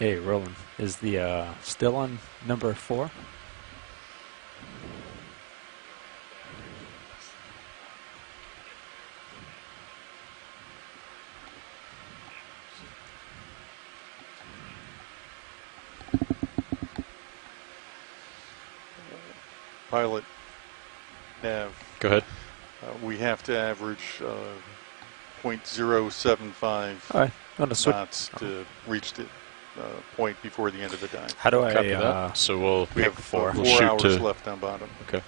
Hey, Roland, is the still on number 4? Pilot, Nav. Go ahead. We have to average 0.075 knots to reach the point before the end of the dive. How do I copy that? So we have 4 hours left on bottom. Okay.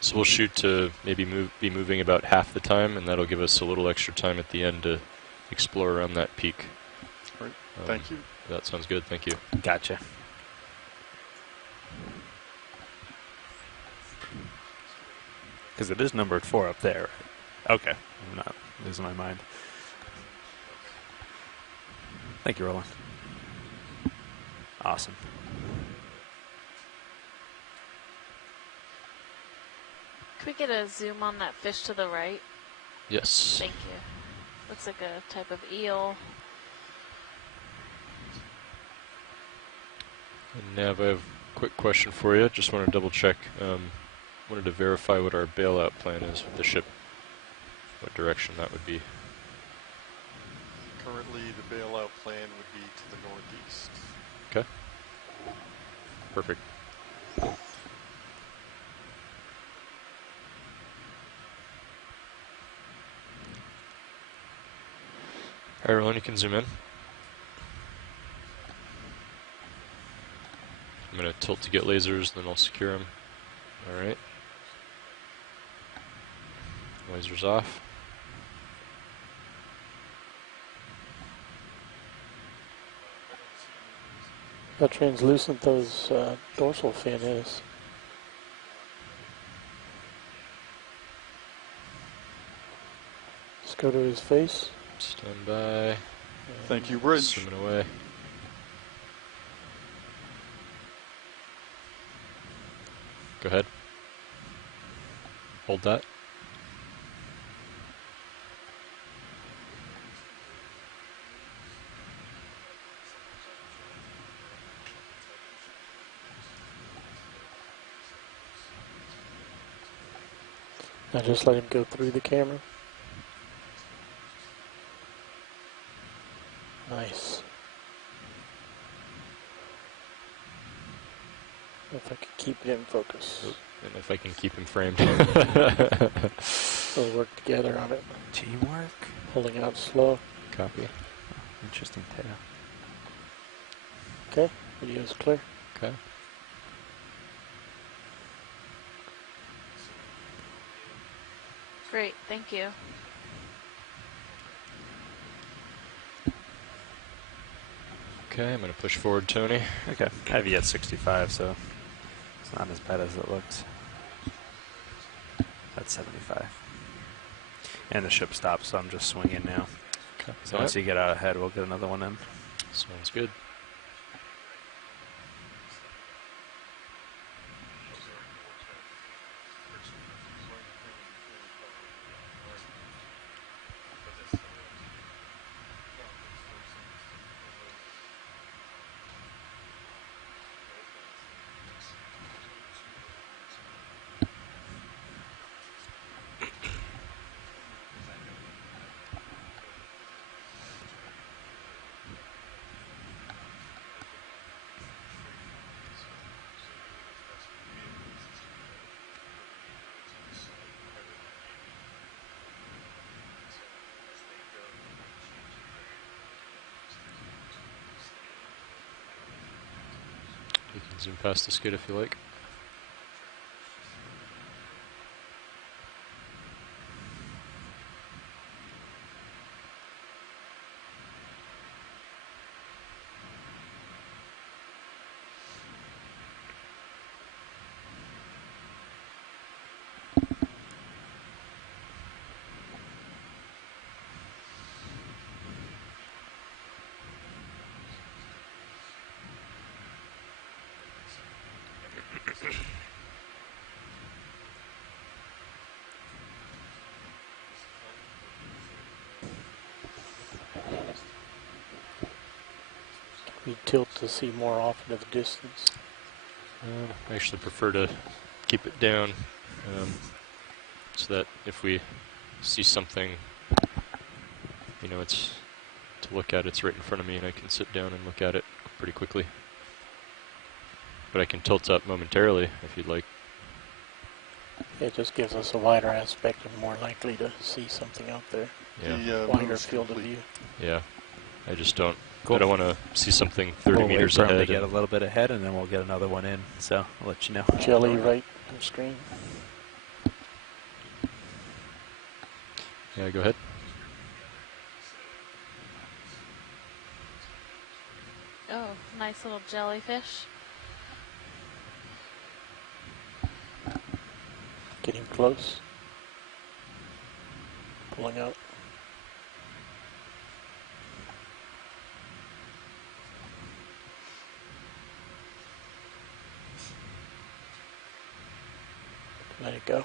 So we'll shoot to maybe be moving about half the time, and that'll give us a little extra time at the end to explore around that peak. All right. Thank you. That sounds good. Thank you. Gotcha. Because it is numbered 4 up there. Okay. I'm not losing my mind. Thank you, Roland. Awesome. Could we get a zoom on that fish to the right? Yes. Thank you. Looks like a type of eel. And Nav, I have a quick question for you. Just want to double check. Wanted to verify what our bailout plan is with the ship. What direction that would be. Currently, the bailout plan would be to the northeast. Okay. Perfect. All right, Roland, you can zoom in. I'm going to tilt to get lasers, then I'll secure them. All right. Lasers off. How translucent those dorsal fin is. Let's go to his face. Stand by. Thank you, Bridge. Swimming away. Go ahead. Hold that. Now just let him go through the camera. Nice. If I could keep it in focus. Oop. And if I can keep him framed. We'll work together on it. Teamwork. Pulling out slow. Copy. Interesting tail. Okay, video's clear. Okay. Great, thank you. Okay, I'm going to push forward, Tony. Okay. I have you at 65, so it's not as bad as it looks. That's 75. And the ship stops, so I'm just swinging now. Okay. So once you get out ahead, we'll get another one in. Sounds good. You can zoom past the skid if you like. You tilt to see more off into the distance. I actually prefer to keep it down, so that if we see something, you know, it's to look at, it's right in front of me, and I can sit down and look at it pretty quickly. But I can tilt up momentarily if you'd like. It just gives us a wider aspect and more likely to see something out there. Yeah. Wider moves field of complete. view. Yeah. I just don't. Cool. I don't want to see something 30 We'll meters wait for 'em ahead. to get a little bit ahead, and then we'll get another one in. So I'll let you know. Jelly right on screen. Yeah, go ahead. Oh, nice little jellyfish. Getting close. Pulling out. Let it go.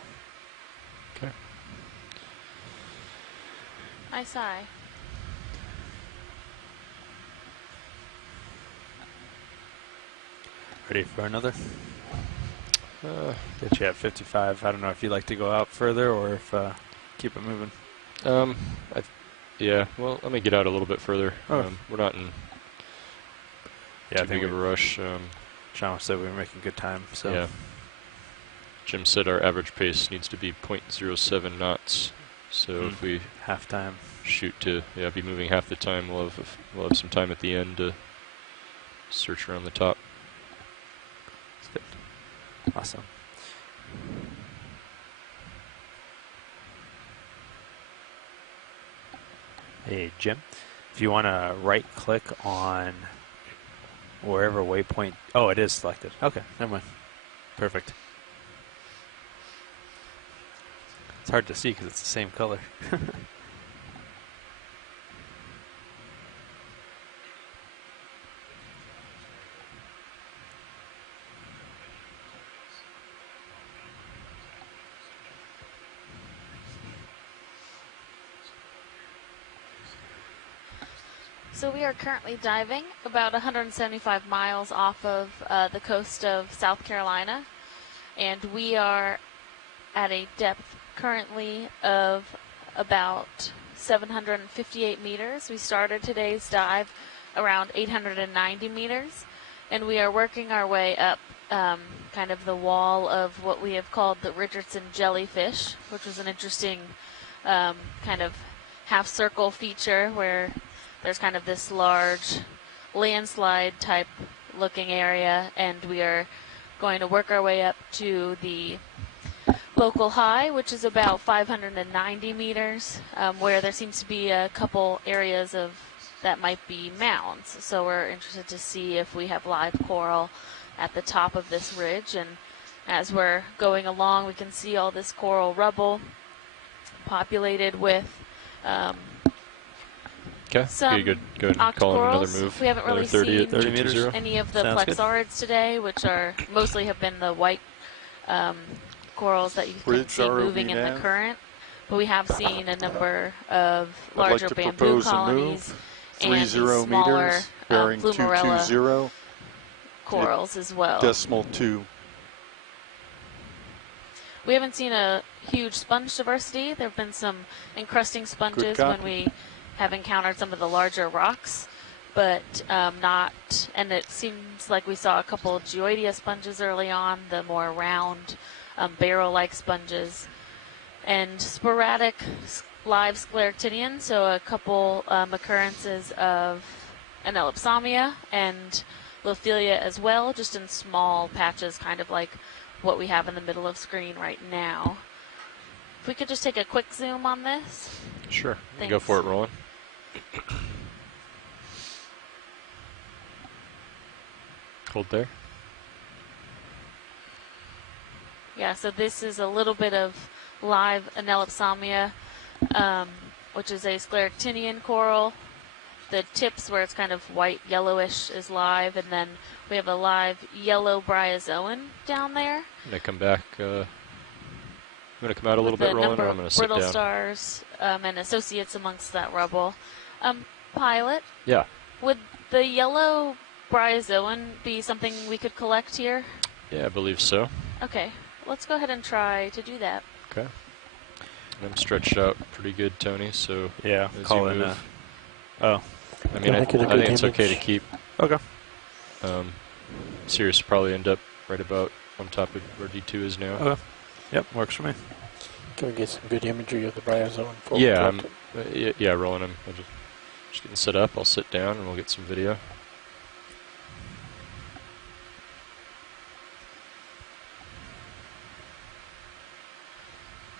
Okay. Nice eye. Ready for another? Get you at 55. I don't know if you'd like to go out further or if keep it moving. Yeah, well, let me get out a little bit further. Oh. We're not in too big of a rush. John said we were making good time. So Yeah. Jim said our average pace needs to be 0.07 knots. So if we halftime. shoot to be moving half the time, we'll have some time at the end to search around the top. That's good. Awesome. Hey Jim, if you want to right click on wherever waypoint. Oh, it is selected. Okay, never mind. Perfect. It's hard to see because it's the same color. So we are currently diving about 175 miles off of the coast of South Carolina, and we are at a depth currently of about 758 meters. We started today's dive around 890 meters, and we are working our way up kind of the wall of what we have called the Richardson jellyfish, which was an interesting kind of half circle feature where there's kind of this large landslide type looking area, and we are going to work our way up to the local high, which is about 590 meters, where there seems to be a couple areas of that might be mounds. So we're interested to see if we have live coral at the top of this ridge, and as we're going along we can see all this coral rubble populated with Okay, some you go ahead and call in another octocorals. move. We haven't really Another 30 seen at 30 meters. any of the Sounds good. plexaurids today, which are mostly have been the white corals that you can Bridge see ROV moving in the nav. current. But we have seen a number of I'd like larger to bamboo propose a colonies move. and these 30 smaller meters, bearing plumarella 220, corals as well. 0.2. We haven't seen a huge sponge diversity. There have been some encrusting sponges copy. when we have encountered some of the larger rocks, but not, and it seems like we saw a couple geoidea sponges early on, the more round barrel-like sponges, and sporadic live scleractinian, so a couple occurrences of anelopsamia and Lophilia as well, just in small patches, kind of like what we have in the middle of screen right now. If we could just take a quick zoom on this. Sure, Thanks. go for it, Roland. Hold there. Yeah, so this is a little bit of live anelopsamia, which is a scleractinian coral. The tips where it's kind of white yellowish is live, and then we have a live yellow bryozoan down there. I'm gonna come back. I'm gonna come out a little with bit, a Roland, number or I'm of gonna sit brittle down. stars and associates amongst that rubble. Pilot, Yeah. would the yellow bryozoan be something we could collect here? Yeah, I believe so. Okay, let's go ahead and try to do that. Okay. I'm stretched out pretty good, Tony, so Yeah, as call you in move, oh, I mean, I Make it a think good it's okay to image. keep. okay. Sirius will probably end up right about on top of where D2 is now. Okay. Yep, works for me. Can we get some good imagery of the bryozoan? before we Yeah, collect I'm it? yeah, rolling them. I'm just getting set up. I'll sit down and we'll get some video.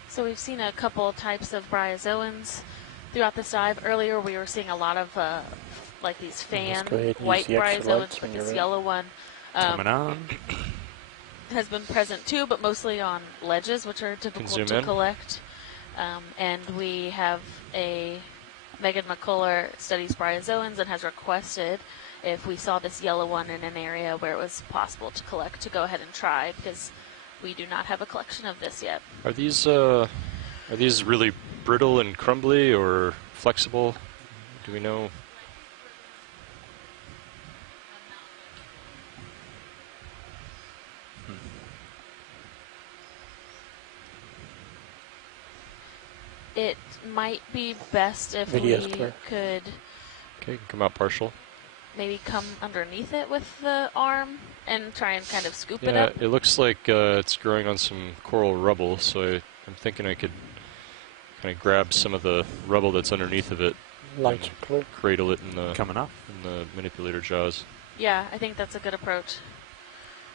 So we've seen a couple types of bryozoans throughout this dive. Earlier we were seeing a lot of like these fan go ahead and white use the extra bryozoans, lights but when you're this ready. yellow one Coming on. has been present too, but mostly on ledges, which are difficult zoom to in. collect. And we have a Megan McCuller studies bryozoans and has requested if we saw this yellow one in an area where it was possible to collect to go ahead and try, because we do not have a collection of this yet. Are these really brittle and crumbly or flexible? Do we know? It might be best if Video's we clear. could Okay, come out partial. maybe come underneath it with the arm and try and kind of scoop it Yeah, up. it looks like it's growing on some coral rubble, so I'm thinking I could kind of grab some of the rubble that's underneath of it, Lights are clear. cradle it in Coming up. the manipulator jaws. Yeah, I think that's a good approach.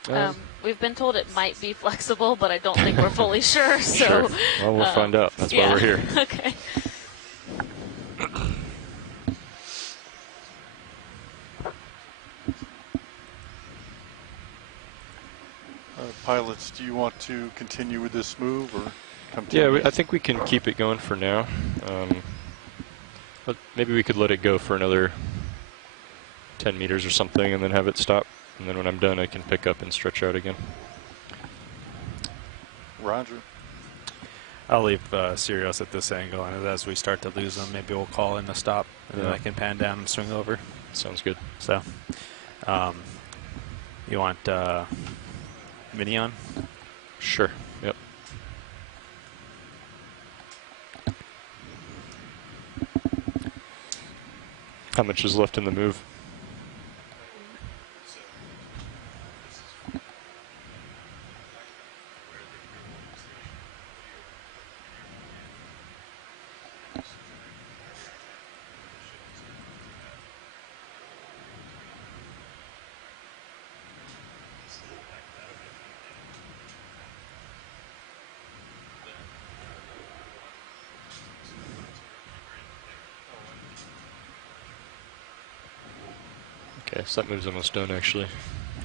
Um, We've been told it might be flexible, but I don't think we're fully sure. So, Sure. Well, we'll find out. That's why yeah. we're here. Okay. Pilots, do you want to continue with this move or come to Yeah, me? I think we can keep it going for now. But maybe we could let it go for another 10 meters or something and then have it stop. And then when I'm done, I can pick up and stretch out again. Roger. I'll leave Sirius at this angle, and as we start to lose them, maybe we'll call in the stop, and then Yeah. I can pan down and swing over. Sounds good. So, you want mini on? Sure. Yep. How much is left in the move? Okay, so that move's almost done, actually.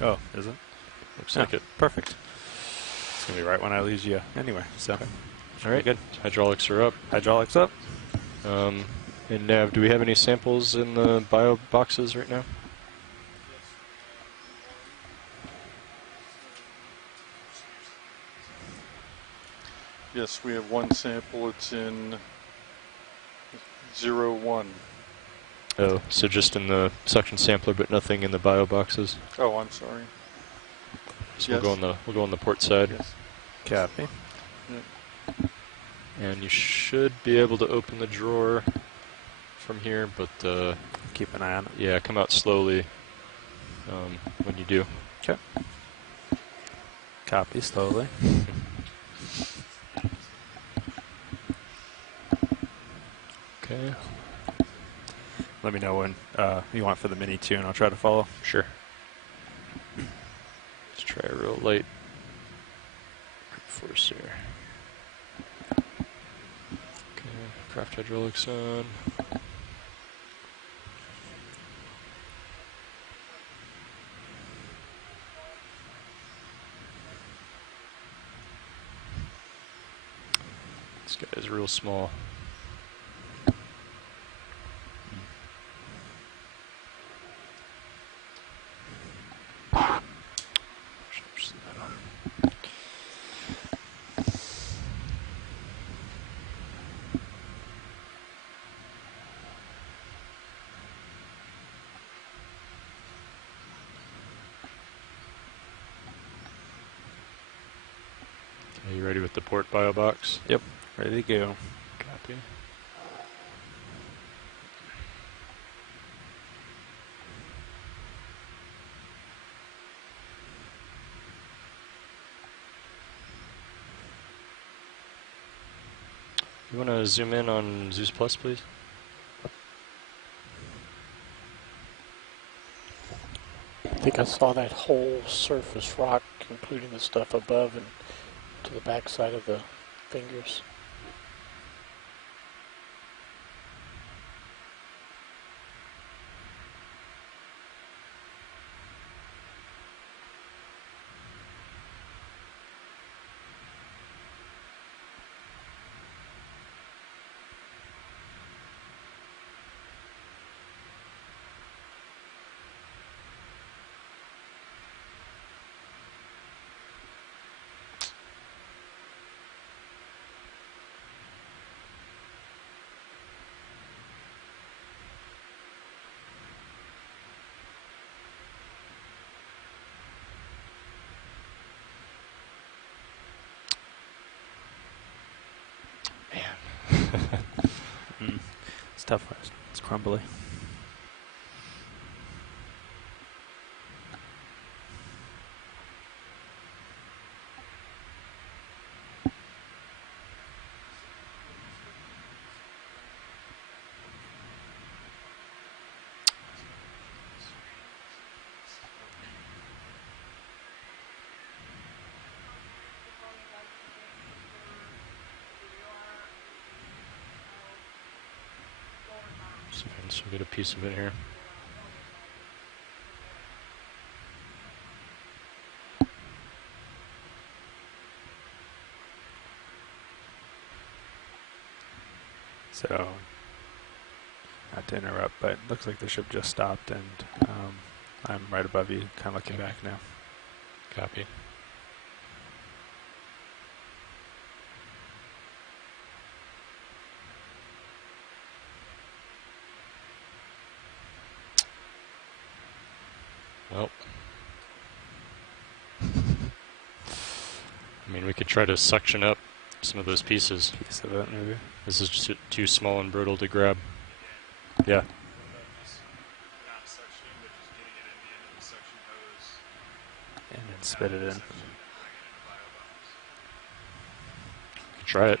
Oh, is it? Looks Yeah, like it. perfect. It's gonna be right when I lose you anyway. So, All right. good. Hydraulics are up. Hydraulics up. And Nav, do we have any samples in the bio boxes right now? Yes, we have one sample. It's in 01. Oh, so just in the suction sampler, but nothing in the bio boxes. Oh, I'm sorry. So Yes. we'll go on the port side. Yes. Copy. And you should be able to open the drawer from here, but Keep an eye on it. yeah, come out slowly when you do. Okay. Copy slowly. Okay. Let me know when you want for the mini too, and I'll try to follow. Sure. Let's try a real light force here. Okay, craft hydraulics on. This guy is real small. the port bio box. Yep, ready to go. Copy. You want to zoom in on Zeus Plus, please? I think I saw that whole surface rock, including the stuff above and to the back side of the fingers. It's tough. It's crumbly. So we get a piece of it here. So, not to interrupt, but it looks like the ship just stopped, and I'm right above you, kind of looking back now. Copy. Well, I mean, we could try to suction up some of those pieces. Piece of it, maybe. This is just too small and brittle to grab. Yeah. And then spit it in. Try it.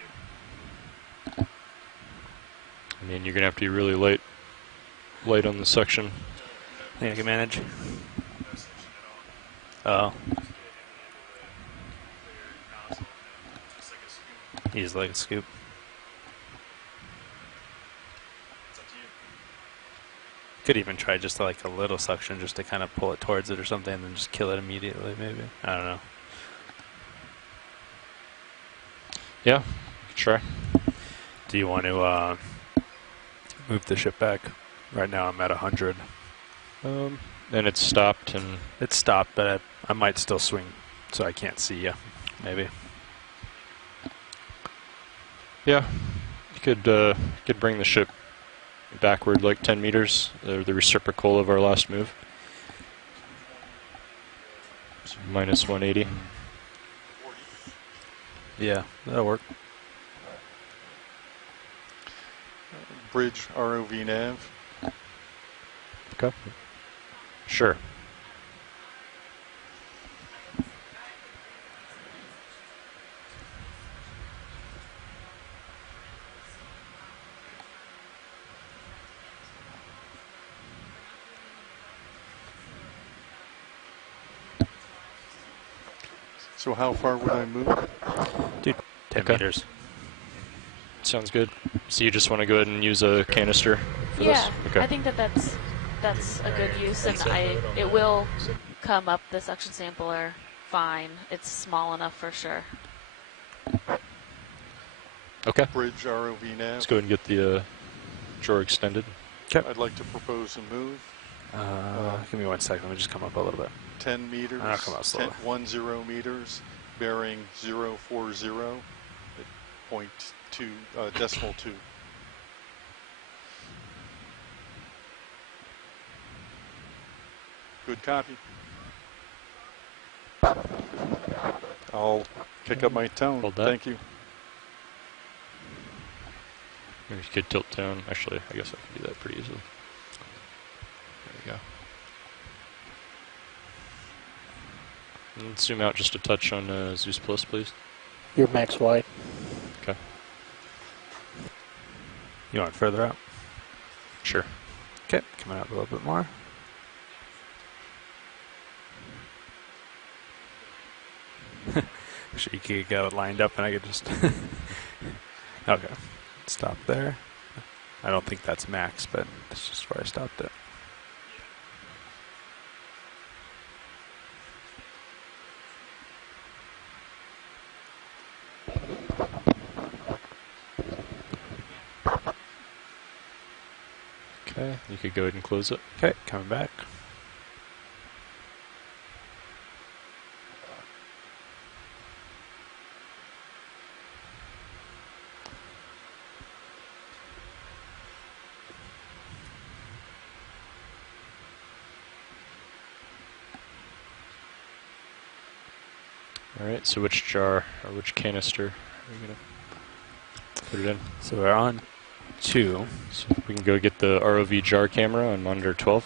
I mean, you're gonna have to be really light on the suction. I think I can manage. Oh. Use like a scoop. Could even try just like a little suction just to kind of pull it towards it or something and then just kill it immediately, maybe. I don't know. Yeah, try. Do you want to move the ship back? Right now I'm at 100. And it's stopped, and It's stopped, but I might still swing, so I can't see you, maybe. yeah, you could bring the ship backward like 10 meters, the reciprocal of our last move. So minus 180. Yeah, that'll work. Bridge ROV nav. Okay. Sure. So how far would I move? Dude, 10 Okay. meters. Sounds good. So you just want to go ahead and use a canister for Yeah, this? Okay. I think that's a good use, and it will come up the suction sampler fine. It's small enough for sure. Okay. Bridge ROV nav. Let's go ahead and get the drawer extended. I'd like to propose a move. Give me 1 second. Let me just come up a little bit. 10 meters, I'll come out slowly. 10 meters, bearing 040 at point 2, decimal 2. Good copy. I'll Kick up my tone. Hold that. Thank you. Maybe you could tilt down. Actually, I guess I can do that pretty easily. There we go. And zoom out just a touch on Zeus Plus, please. You're max wide. Okay. You want it further out? Sure. Okay, coming out a little bit more. Sure, you could get it lined up and I could just... Okay, stop there. I don't think that's max, but that's just where I stopped it. Okay, you could go ahead and close it. Okay, coming back. Alright, so which jar or which canister are you going to put it in? So we're on 2. So we can go get the ROV jar camera on monitor 12.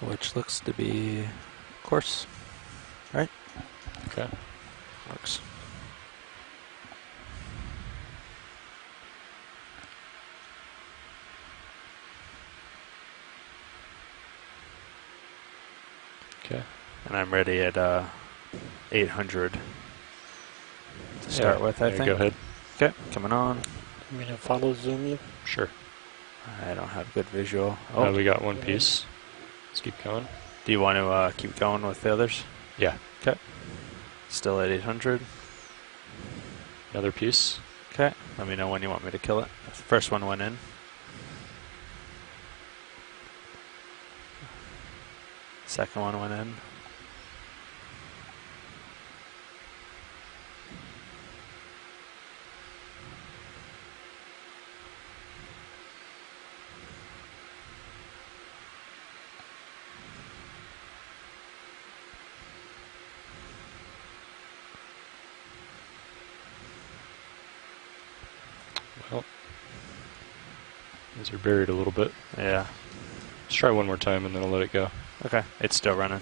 Which looks to be course, right? Okay. Works. Okay. And I'm ready at 800 to start with, I yeah, think. Go ahead. Okay, coming on. You mean to follow zoom you? Sure. I don't have good visual. Oh, we got one piece. Let's keep going. Do you want to keep going with the others? Yeah. Okay. Still at 800. Another piece. Okay. Let me know when you want me to kill it. The first one went in. Second one went in. Well, these are buried a little bit. Yeah. Let's try one more time and then I'll let it go. Okay. It's still running.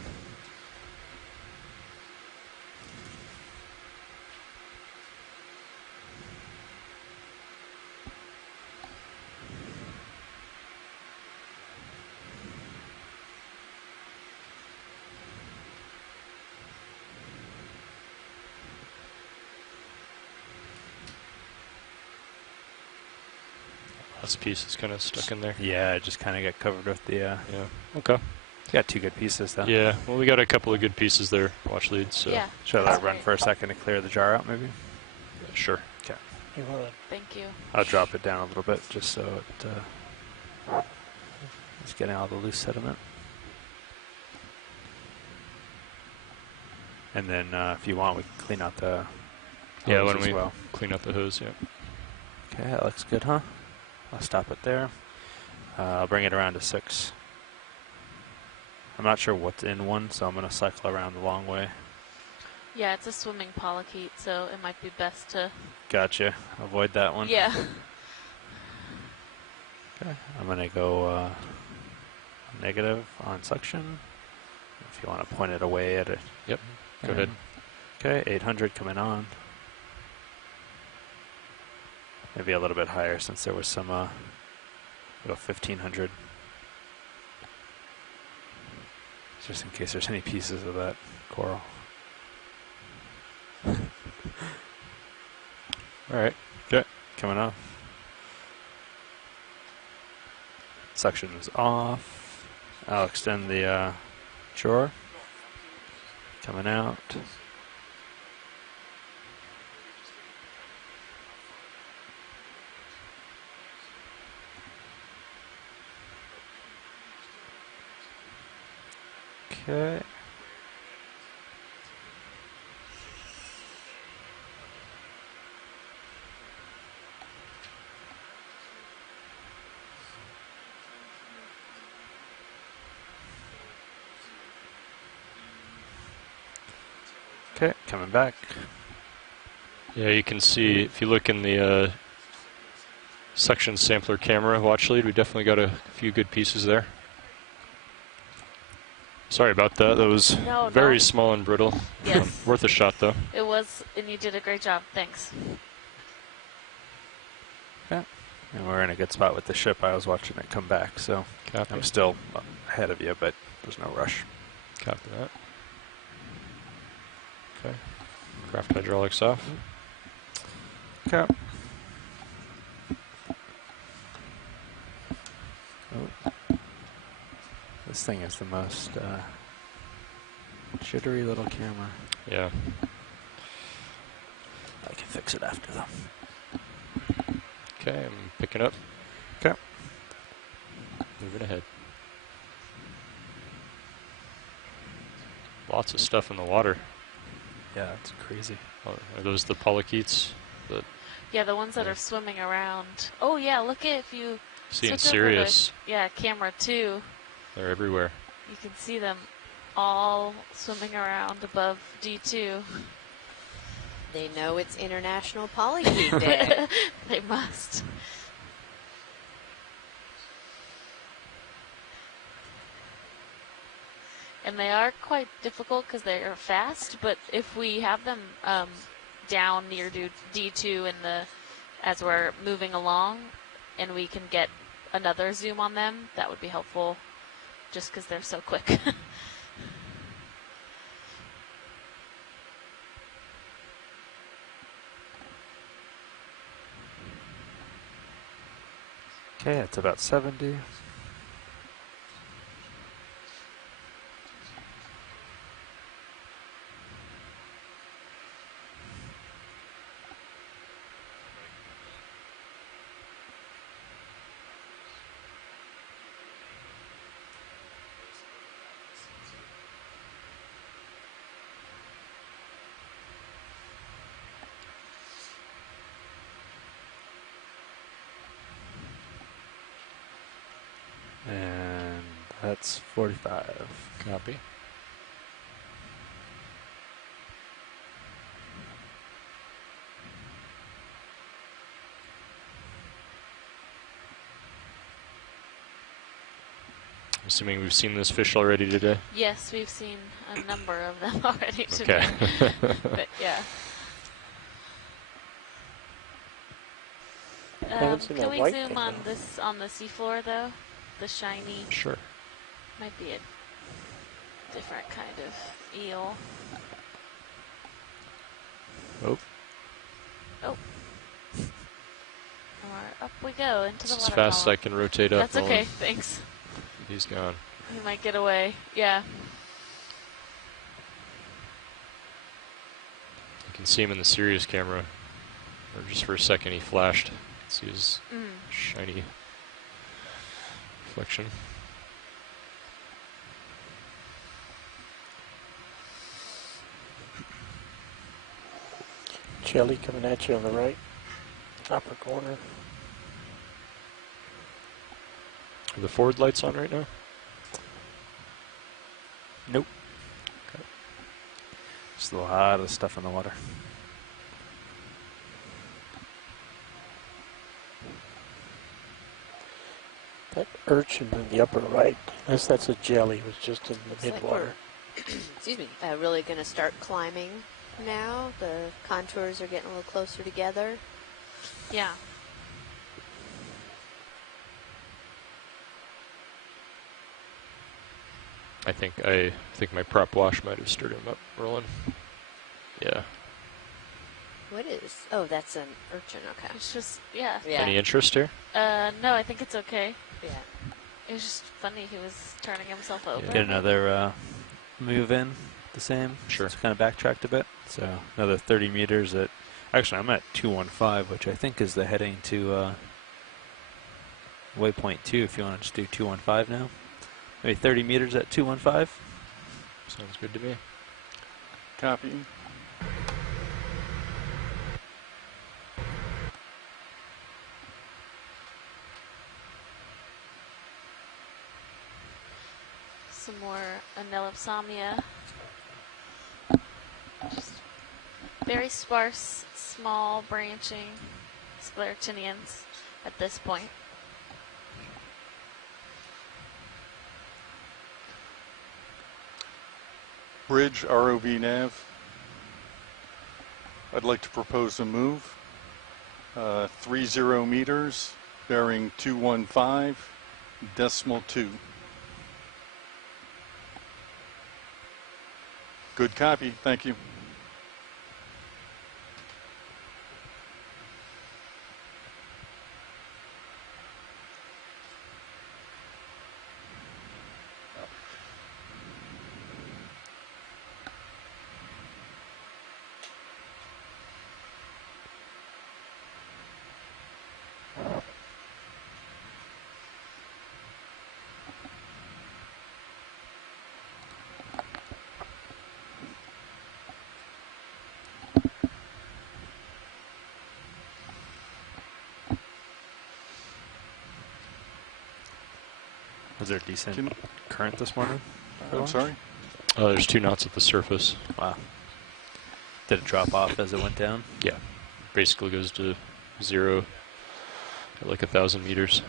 Last piece is kind of stuck in there. Yeah, it just kind of got covered with the... Yeah. Okay. Got 2 good pieces, though. Yeah. Well, we got a couple of good pieces there. Watch leads. So. Yeah. Should I let that's it run great. for a second to clear the jar out, maybe? Sure. Okay. You want to Thank you. I'll drop it down a little bit just so it it's getting all the loose sediment. And then if you want, we can clean out the Yeah, hose when as we well. clean up the hose. Yeah. Okay, that looks good, huh? I'll stop it there. I'll bring it around to 6. I'm not sure what's in one, so I'm going to cycle around the long way. Yeah, it's a swimming polychaete, so it might be best to... Gotcha. Avoid that one. Yeah. Okay, I'm going to go negative on suction. If you want to point it away at it. Yep. Go ahead. Okay, 800 coming on. Maybe a little bit higher since there was some, go 1500. Just in case there's any pieces of that coral. All right. Okay, coming off. Suction is off. I'll extend the drawer. Coming out. Okay. Okay, coming back. Yeah, you can see if you look in the suction sampler camera watch lead, we definitely got a few good pieces there. Sorry about that. That was very small and brittle. Yes. Worth a shot, though. It was, and you did a great job. Thanks. Yeah. And we're in a good spot with the ship. I was watching it come back, so Copy. I'm still ahead of you, but there's no rush. Copy that. Okay. Craft hydraulics off. Okay. Oh. This thing is the most jittery little camera. Yeah. I can fix it after though. Okay, I'm picking up. Okay. Moving ahead. Lots of stuff in the water. Yeah, it's crazy. Are those the polychaetes? Yeah, the ones that are swimming around. Oh yeah, look at if you See in switch over to, Sirius. yeah, camera 2. They're everywhere. You can see them all swimming around above D2. They know it's International Polychaete Day. They must. And they are quite difficult because they are fast, but if we have them down near D2 as we're moving along, and we can get another zoom on them, that would be helpful just because they're so quick. Okay, it's about 70. And that's 45. Copy. I'm assuming we've seen this fish already today? Yes, we've seen a number of them already Okay. today. But yeah. haven't seen Can that we white zoom thing, on though. this on the seafloor though? The shiny Sure. might be a different kind of eel. Oh, Oh. Or up we go into the it's as water fast as column. I can rotate up. That's okay, thanks. He's gone. He might get away. Yeah. You can see him in the Sirius camera. Or just for a second he flashed. See his shiny reflection. Jelly coming at you on the right, upper corner. Are the forward lights on right now? Nope. Okay. There's a lot of stuff in the water. That urchin in the upper right, that's a jelly, was just in the Looks like mid-water. Excuse me. Really going to start climbing now. The contours are getting a little closer together. Yeah. I think my prop wash might have stirred him up rolling. Yeah. What is? Oh, that's an urchin. Okay. It's just yeah. Yeah. Any interest here? No, I think it's okay. Yeah. It was just funny he was turning himself over. Get another move in the same. Sure. It's kind of backtracked a bit. So another 30 meters at, actually I'm at 215, which I think is the heading to waypoint 2 if you want to just do 215 now. Maybe 30 meters at 215. Sounds good to me. Copy. Some more Anelopsamia. Just very sparse, small branching scleractinians at this point. Bridge, ROV nav. I'd like to propose a move. 30 meters, bearing 215.2. Good copy, thank you. Was there a decent current this morning? I'm sorry? There's 2 knots at the surface. Wow. Did it drop off as it went down? Yeah. Basically goes to 0 at like 1,000 meters.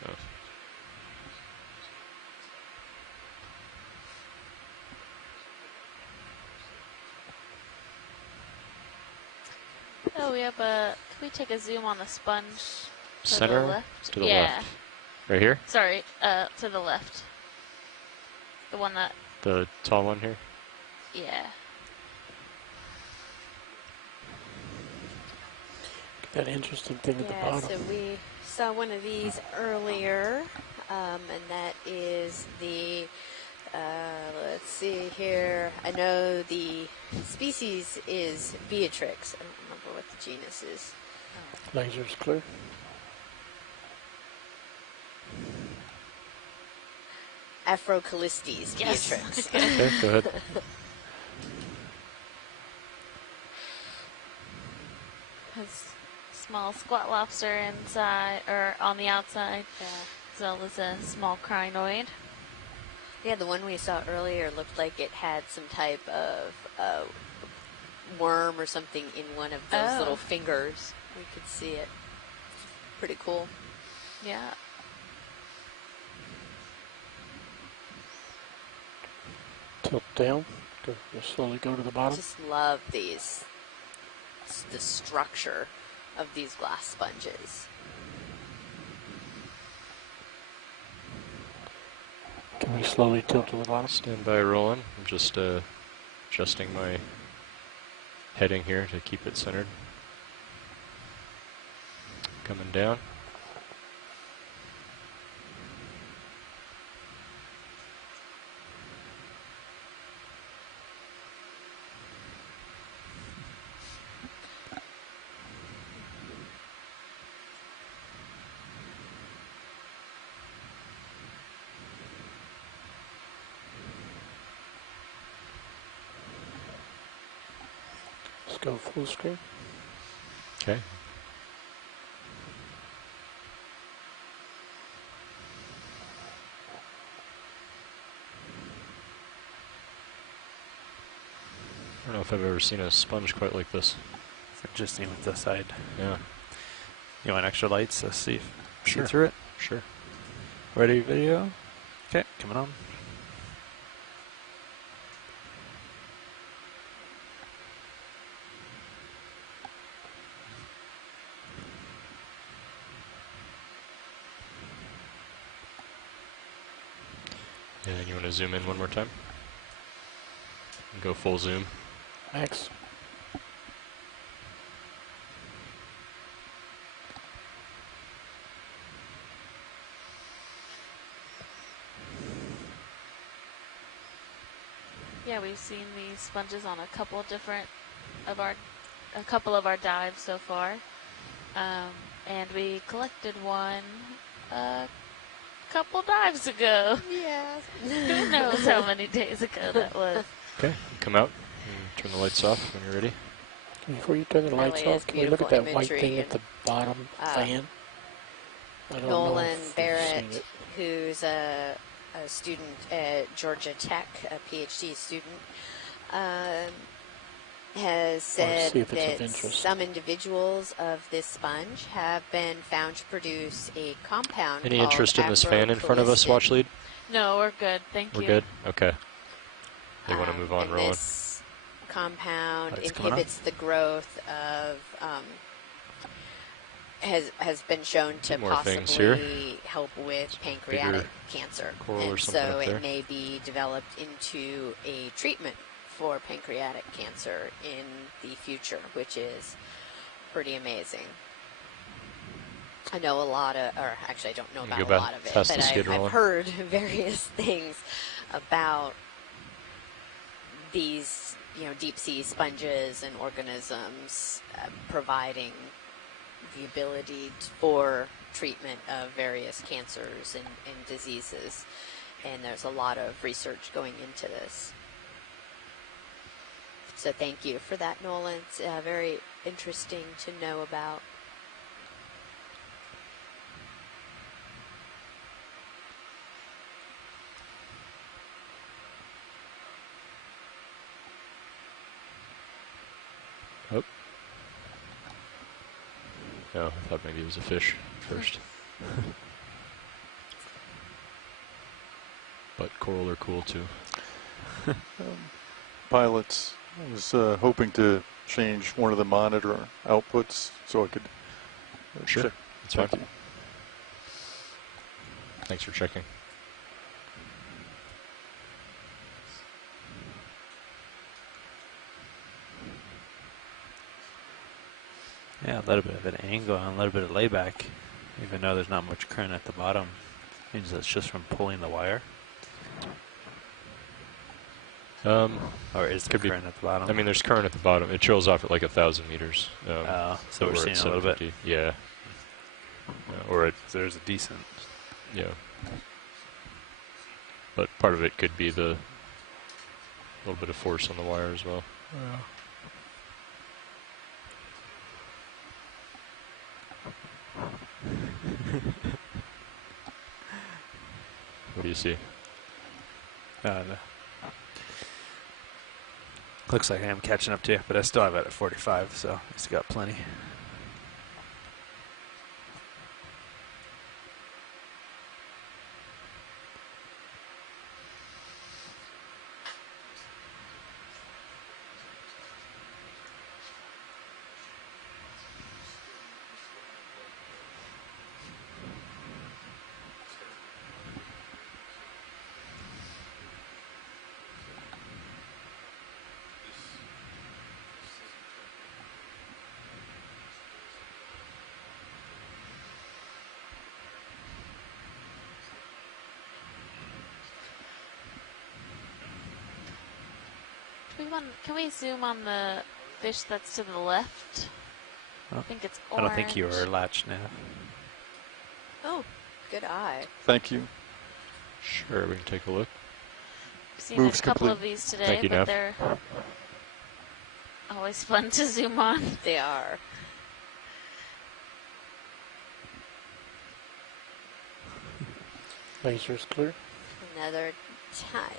So. Oh, we have a. Can we take a zoom on the sponge? To Center? the left? To the yeah. left. Right here? Sorry, to the left. The one that. The tall one here? Yeah. That interesting thing at the Yeah, bottom. so we saw one of these earlier, and that is the, let's see here, I know the species is Beatrix. I don't remember what the genus is. Laser's clear. Afrocallistes Yes. Beatrix. Okay, go ahead. Has small squat lobster inside or on the outside, as well as a small crinoid. Yeah, the one we saw earlier looked like it had some type of worm or something in one of those little fingers. We could see it. Pretty cool. Yeah. Tilt down. Just slowly go to the I bottom. just love these, the structure of these glass sponges. Can we slowly tilt to the bottom? Stand by rolling. I'm just adjusting my heading here to keep it centered. Coming down. Let's go full screen. Okay. I don't know if I've ever seen a sponge quite like this. It's interesting with this side. Yeah. You want extra lights to see Sure. through it? Sure. Ready, video? Okay, coming on. And then you want to zoom in one more time? And go full zoom. Max. Yeah, we've seen these sponges on a couple of our dives so far, and we collected one a couple dives ago. Yeah. Who knows how many days ago that was? Okay, come out and turn the lights off when you're ready. Before you turn the lights Really is off, can we look at beautiful that white imagery thing at and, the bottom fan? I don't know Nolan if you've Barrett, seen it. who's a student at Georgia Tech, a PhD student, has said see if it's of that interest. some individuals of this sponge have been found to produce a compound Any called interest in this fan in front of us, acrocalistin. watch lead? No, we're good. Thank We're you. good? Okay. They want to move on and rolling. this compound Lights coming on. inhibits the growth of has been shown to Two more things here. possibly help with pancreatic cancer, coral or and something so up there. it may be developed into a treatment for pancreatic cancer in the future, which is pretty amazing. I know a lot of, or actually I don't know You about go a back lot of it, past but the skid I've rolling. heard various things about these, deep sea sponges and organisms providing the ability for treatment of various cancers and diseases. And there's a lot of research going into this. So thank you for that, Nolan. It's very interesting to know about. Oh. No, I thought maybe it was a fish first. But coral are cool too. Pilots, I was hoping to change one of the monitor outputs so I could Sure, check. that's fine. Thank you. Thanks for checking. Yeah, a little bit of an angle and a little bit of layback, even though there's not much current at the bottom. Means that's just from pulling the wire, or is there Could be. current at the bottom? I mean, there's current at the bottom. It chills off at like 1,000 meters. so but we're at seeing a little bit. 750. Yeah. Or at, So there's a decent. yeah. But part of it could be the little bit of force on the wire as well. What do you see? No. Looks like I am catching up to you, but I still have it at 45, so I still got plenty. Can we zoom on the fish that's to the left? Oh, I think it's I orange. don't think you were latched now. Oh, good eye. Thank you. Sure, we can take a look. I've seen Moves a couple complete. of these today, Thank you, but Nav. they're always fun to zoom on. They are. Laser's clear. Another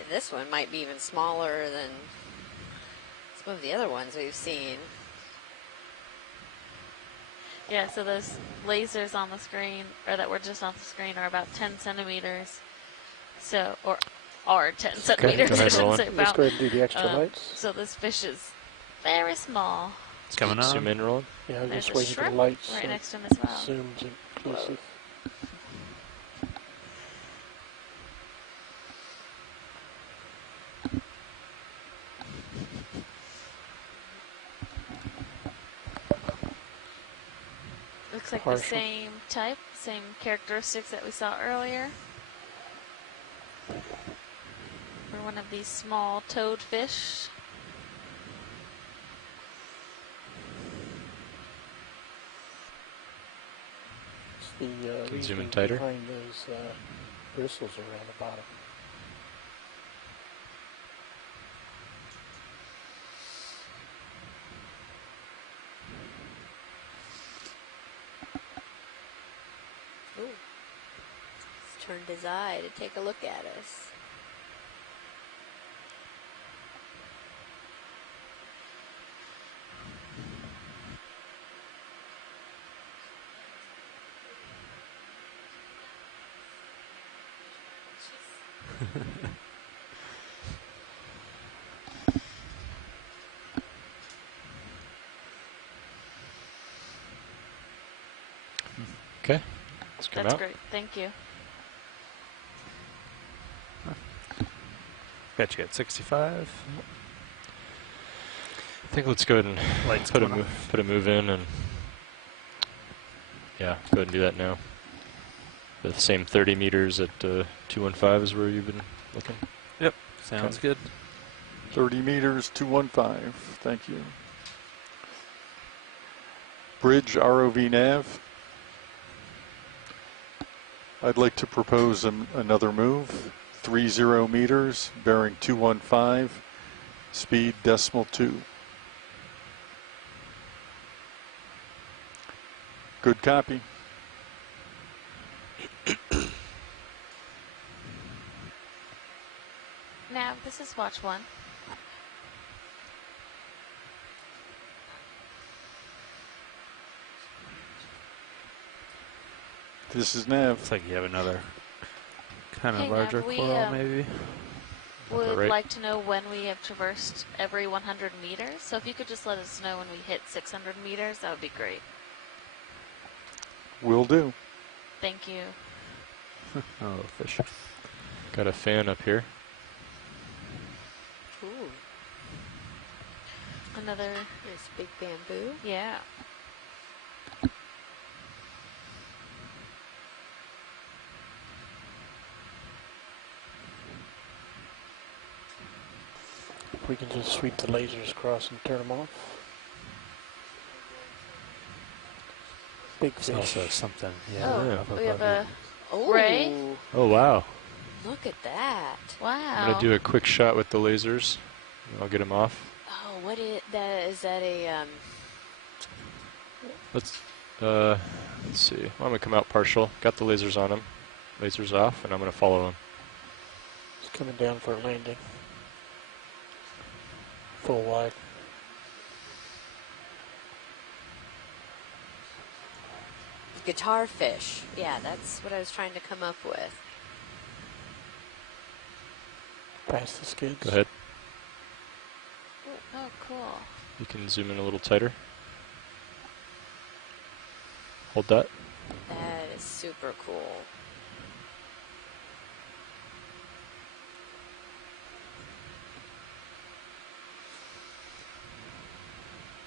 this one might be even smaller than some of the other ones we've seen. Yeah, so those lasers on the screen, or that were just on the screen, are about 10 centimeters. So, or are 10 centimeters. go ahead, I shouldn't Roland. say Let's about. go ahead and do the extra lights. So this fish is very small. It's coming on. Zoom in, Roland. Yeah, I'm There's just a waiting for the shrimp lights. right so next to him as well. Zoom's inclusive. Looks like Partial. the same type, same characteristics that we saw earlier. For one of these small toadfish. It's the Can you zoom in reason tighter? behind those bristles around the bottom. Ooh. He's turned his eye to take a look at us. Okay, let's come That's out. great. Thank you. Got you at 65. I think let's go ahead and Lights put going off. a move in, and yeah, go ahead and do that now. The same 30 meters at 215 is where you've been looking. Yep, sounds good. 30 meters, 215. Thank you. Bridge ROV nav. I'd like to propose another move. 30 meters, bearing 215, speed .2. Good copy. Nav, this is watch 1. This is nav. Looks like you have another kind of Hey, larger Nav, we, coral, maybe. Would right. like to know when we have traversed every 100 meters. So if you could just let us know when we hit 600 meters, that would be great. Will do. Thank you. Oh, fish. Got a fan up here. Ooh, Another, nice big bamboo. yeah. We can just sweep the lasers across and turn them off. Big There's fish. also something. Yeah. Oh, up we have above a Oh, Ray? Oh, wow. look at that. Wow. I'm going to do a quick shot with the lasers. I'll get them off. Oh, what is that? Is that a Let's see. Well, I'm going to come out partial. Got the lasers on him. Lasers off, and I'm going to follow him. It's coming down for a landing. Full wide. guitar fish? Yeah, that's what I was trying to come up with. Past the skids. Go ahead. Oh, cool. You can zoom in a little tighter. Hold that. That is super cool.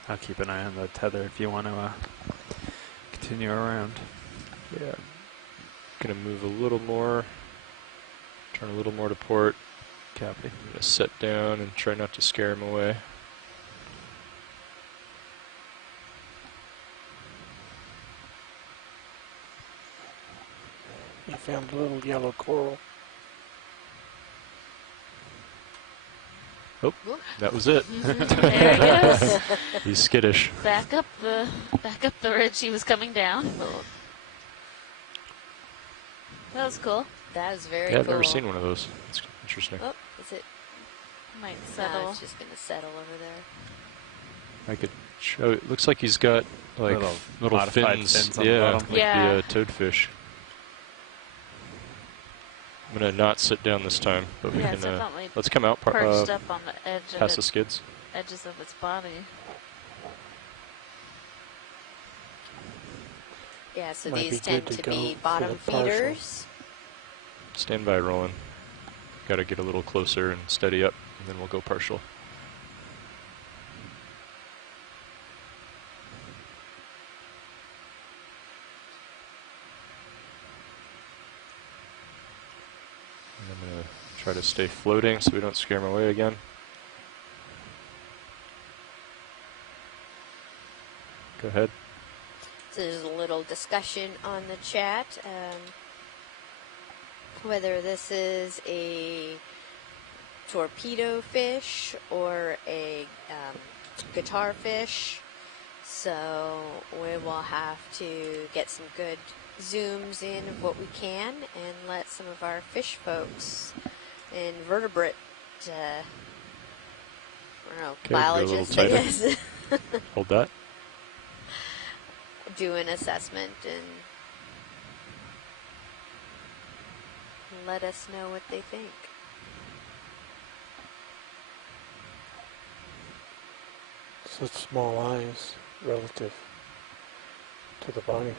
I'll keep an eye on the tether if you want to continue around. Yeah. Gonna move a little more. Turn a little more to port. Copy. I'm gonna set down and try not to scare him away. You found a little yellow coral. Oh, that was it. There he goes. He's skittish. Back up the ridge he was coming down. That was cool. That is very Yeah, cool. I've never seen one of those. It's interesting. Oh, is it? Might No, settle. it's just going to settle over there. I could show. It looks like he's got like little modified fins. fins on the Yeah, bottom. like Yeah. the toadfish. I'm gonna not sit down this time, but we Yeah, can. it's definitely Let's come out perched up on the edge of past the its, skids. edges of its body. Yeah, so Might be these good tend to to go be for bottom the partial. feeders. Stand by, rolling. Got to get a little closer and steady up, and then we'll go partial. And I'm gonna try to stay floating so we don't scare him away again. Go ahead. So there's a little discussion on the chat whether this is a torpedo fish or a guitar fish. So we will have to get some good zooms in of what we can and let some of our fish folks and vertebrate, I don't know, Okay, go a little biologists, I tighter. guess, Hold that. do an assessment and let us know what they think. Such small eyes relative to the body.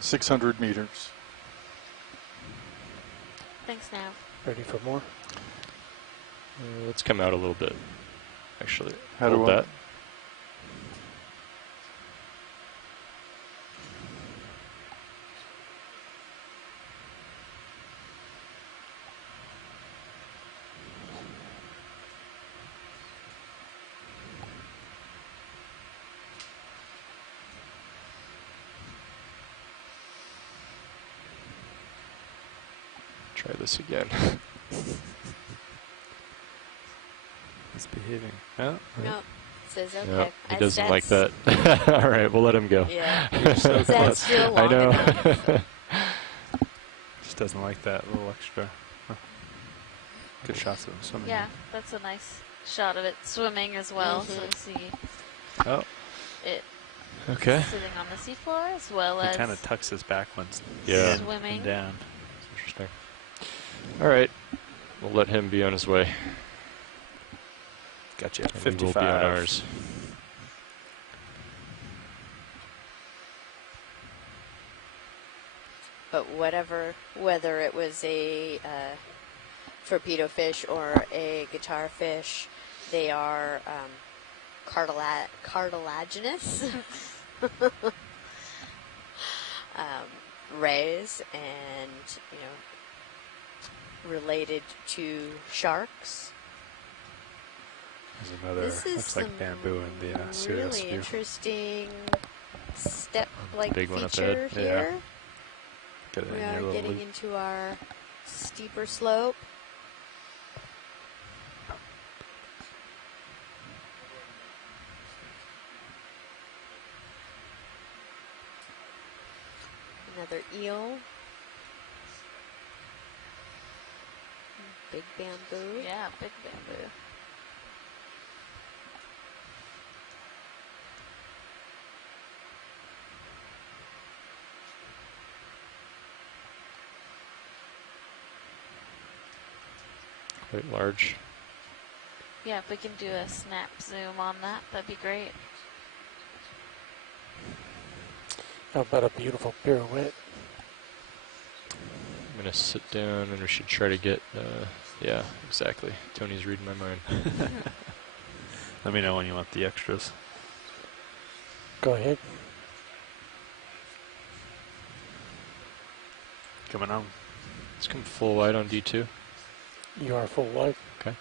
.600 meters. Thanks, Nav. Ready for more? Let's come out a little bit. Actually, How do hold I? that. Try this again. It's behaving. Oh, No, it says okay. Yep, he I doesn't like sense- that. All right, we'll let him go. Yeah. so That's close. still I long know. enough. Just doesn't like that little extra. Huh. Good shots of him swimming. Yeah, that's a nice shot of it swimming as well. So we see Oh, it Okay. sitting on the seafloor as well he as kind of tucks his back when Yeah. swimming. and down. Interesting. All right, we'll let him be on his way. Gotcha. At And we will 55. be on ours. But whether it was a torpedo fish or a guitar fish, they are cartilaginous rays, and related to sharks. There's another, This is looks like some bamboo in the Sirius really view. interesting step-like Big one up feature ahead. here. Get it We in are your little getting loop. into our steeper slope. Another eel. Big bamboo. Yeah, big bamboo. Quite large. Yeah, if we can do a snap zoom on that, that'd be great. How about a beautiful pirouette? I'm going to sit down and we should try to get, yeah, exactly. Tony's reading my mind. Let me know when you want the extras. Go ahead. Coming on. Let's come full wide on D2. You are full wide. Okay.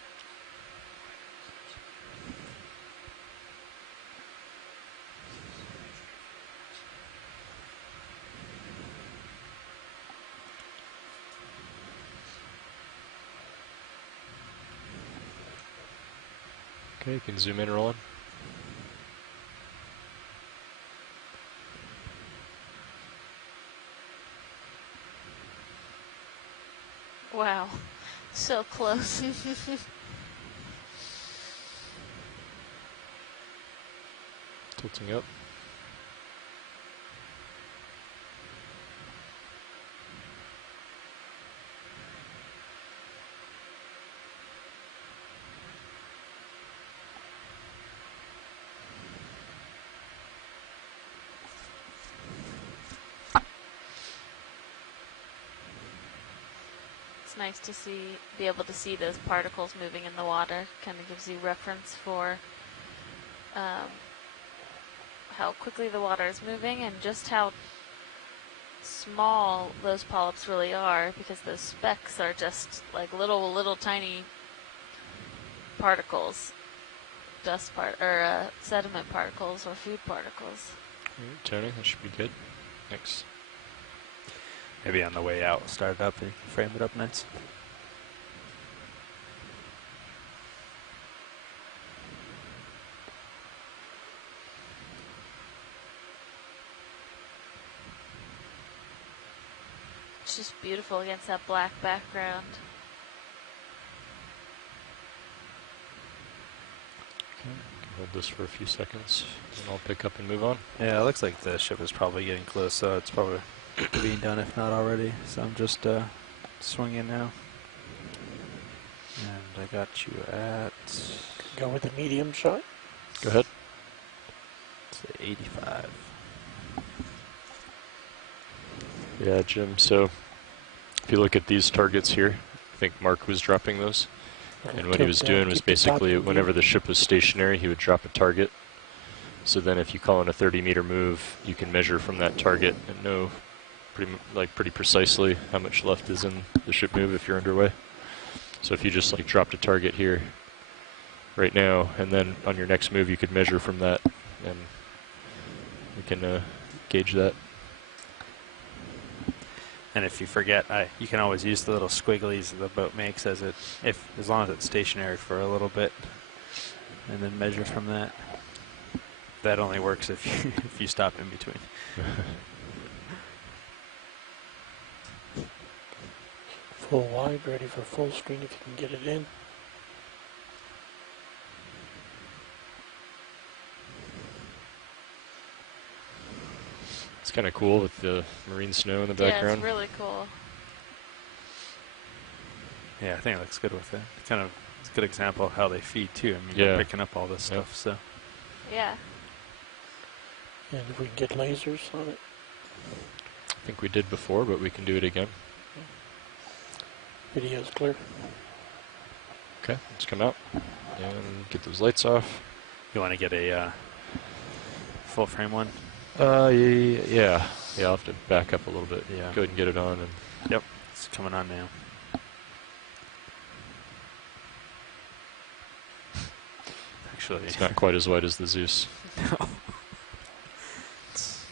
Okay, you can zoom in, Roland. Wow, so close. Tilting up. It's nice to be able to see those particles moving in the water. Kind of gives you reference for how quickly the water is moving and just how small those polyps really are, because those specks are just like little tiny particles, sediment particles or food particles. All right, Tony, that should be good. Thanks. Maybe on the way out, start it up and frame it up nice. It's just beautiful against that black background. Okay, Hold this for a few seconds, and I'll pick up and move on. Yeah, it looks like the ship is probably getting close, so it's probably being done if not already. So I'm just swinging now. And I got you at... Go with the medium shot. Go ahead. Say 85. Yeah, Jim, so if you look at these targets here, I think Mark was dropping those. And what he was doing was basically whenever the ship was stationary, he would drop a target. So then if you call in a 30-meter move, you can measure from that target and know pretty precisely how much left is in the ship move if you're underway. So if you just like dropped a target here right now, and then on your next move you could measure from that, and we can gauge that. And if you forget, you can always use the little squigglies the boat makes as long as it's stationary for a little bit, and then measure from that. That only works if you stop in between. Full wide, ready for full screen if you can get it in. It's kind of cool with the marine snow in the background. Yeah, it's really cool. Yeah, I think it looks good with it. It's a good example of how they feed too. I mean, Yeah. you're picking up all this stuff, so. Yeah. And if we can get lasers on it. I think we did before, but we can do it again. Video's clear. Okay, let's come out and get those lights off. You want to get a full frame one? Yeah, I'll have to back up a little bit. Yeah. Go ahead and get it on. And Yep, it's coming on now. Actually, it's not quite as wide as the Zeus. No. It's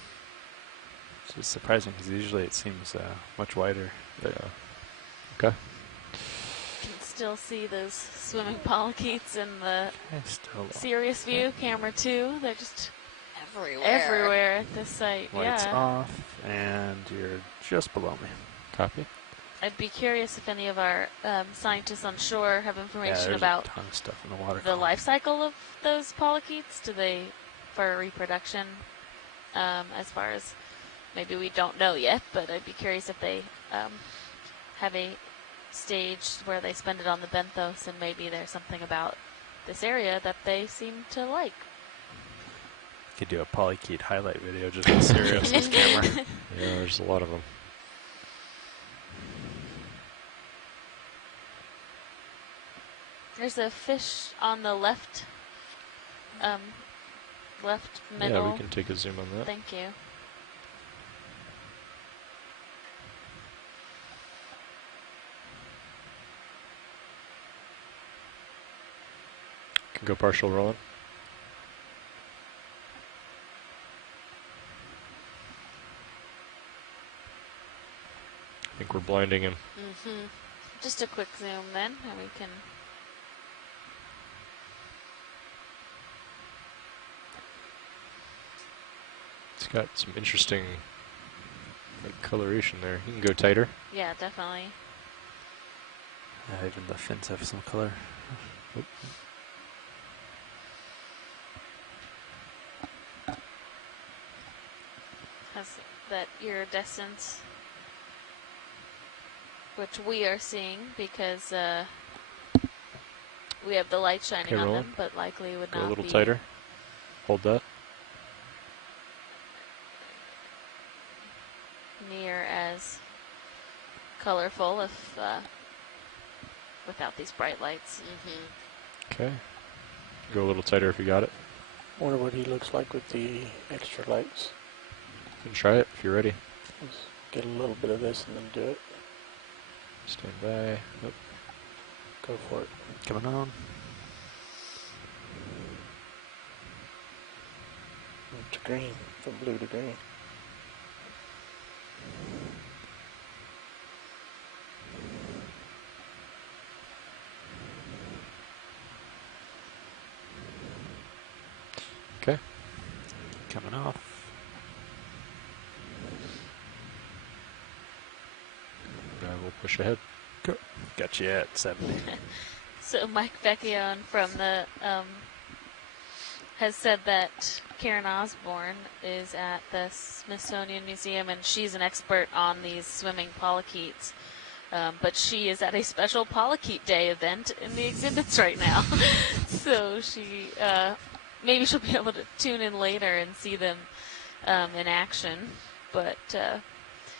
just surprising because usually it seems much wider. Yeah. Okay. You can still see those swimming polychaetes in the Still Serious View camera 2. They're just Everywhere. at this site. lights Yeah. off, and you're just below me. Copy. I'd be curious if any of our scientists on shore have Yeah, information there's about a ton of stuff in the water. the column. life cycle of those polychaetes. Do they, for reproduction, as far as maybe we don't know yet, but I'd be curious if they have a stage where they spend it on the benthos, and maybe there's something about this area that they seem to like. Could do a polychaete highlight video just with Sirius's camera. Yeah, there's a lot of them. There's a fish on the left middle. Yeah, we can take a zoom on that. Thank you. Can go partial rolling. I think we're blinding him. Mm-hmm. Just a quick zoom then, and we can. It's got some interesting coloration there. You can go tighter. Yeah, definitely. Even the fins have some color. Oop. Has that iridescence, which we are seeing because we have the light shining Okay, on rolling. them, but likely would Go not a little be tighter. Hold that. near as colorful if without these bright lights. Mm-hmm. Okay. Go a little tighter if you got it. Wonder what he looks like with the extra lights. You can try it if you're ready. Let's get a little bit of this and then do it. Stand by. Oop. Go for it. Coming on. To green, from blue to green. Okay. Coming off. We'll push ahead. Got you at 70. So Mike Vecchione from the has said that Karen Osborne is at the Smithsonian Museum, and she's an expert on these swimming polychaetes. But she is at a special Polychaete Day event in the exhibits right now. So she, maybe she'll be able to tune in later and see them in action. But,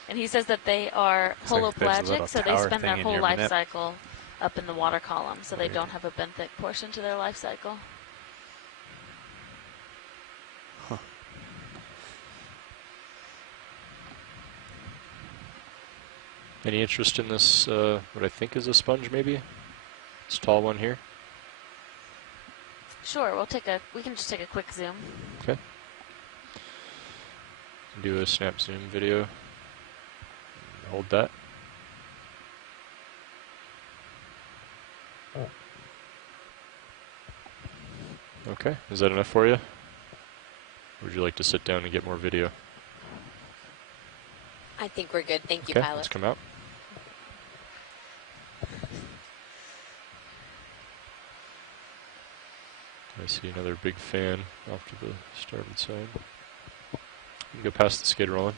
and he says that they are Looks like there's a holopelagic, little so they tower spend their thing in whole your life minute. cycle up in the water column, so they don't have a benthic portion to their life cycle. Any interest in this, what I think is a sponge maybe? This tall one here? Sure, we can just take a quick zoom. Okay. Do a snap zoom video. Hold that. Okay, is that enough for you? Or would you like to sit down and get more video? I think we're good. Thank you, Okay, pilot. let's come out. I see another big fan off to the starboard side. You can go past the skid rolling.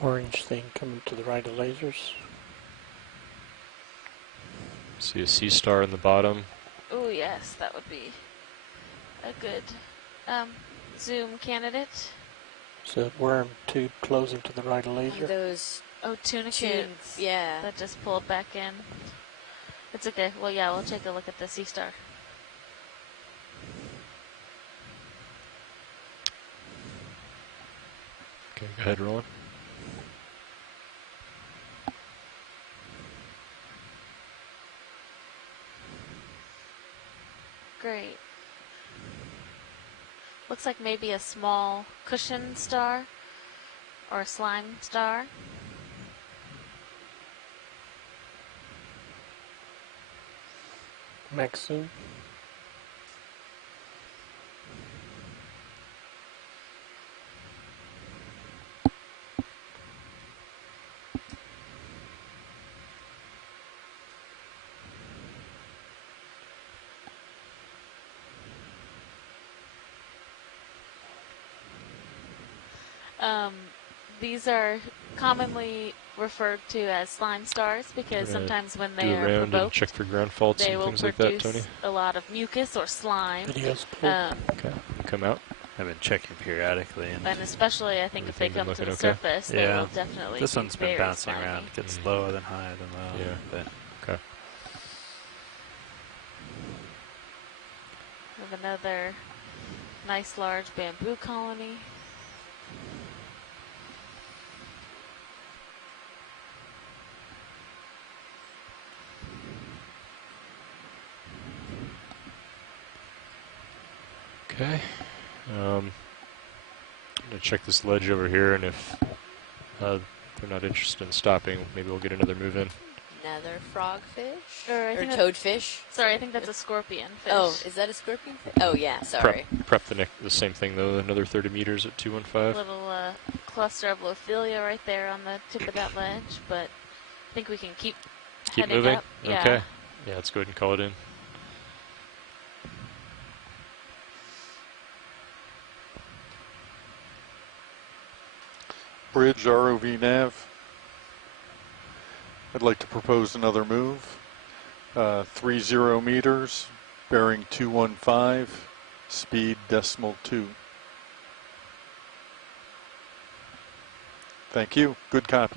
Orange thing coming to the right of lasers. See a sea star in the bottom. Oh yes, that would be a good zoom candidate. So worm tube closing to the right of laser. Those Oh, tunicates. tubes, yeah. That just pulled back in. It's okay. Well, yeah, we'll take a look at the sea star. Okay, go ahead, rolling. Great. Looks like maybe a small cushion star or a slime star. Max zoom. These are commonly referred to as slime stars because sometimes when they Do are around and provoked, check for ground faults they and will things like that, produce Tony. a lot of mucus or slime. Video's clear. Okay, you come out. I've been checking periodically, and And especially, I think if they Everything come to been the looking okay? surface, they Yeah. will definitely this be one's been very bouncing slimy. around. It gets lower than higher than low. Yeah. But Okay. We have another nice large bamboo colony. Okay. I'm gonna check this ledge over here, and if they're not interested in stopping, maybe we'll get another move in. Another frogfish? Or I Or think that- toadfish? Sorry, I think that's a scorpion fish. Oh, is that a scorpion fish? Oh, yeah, sorry. Prep the same thing though. Another 30 meters at 215. Little cluster of Lophilia right there on the tip of that ledge, but I think we can keep heading moving. up. Yeah. Okay. Yeah, let's go ahead and call it in. Bridge ROV nav. I'd like to propose another move. 30 meters, bearing 215, speed .2. Thank you. Good copy.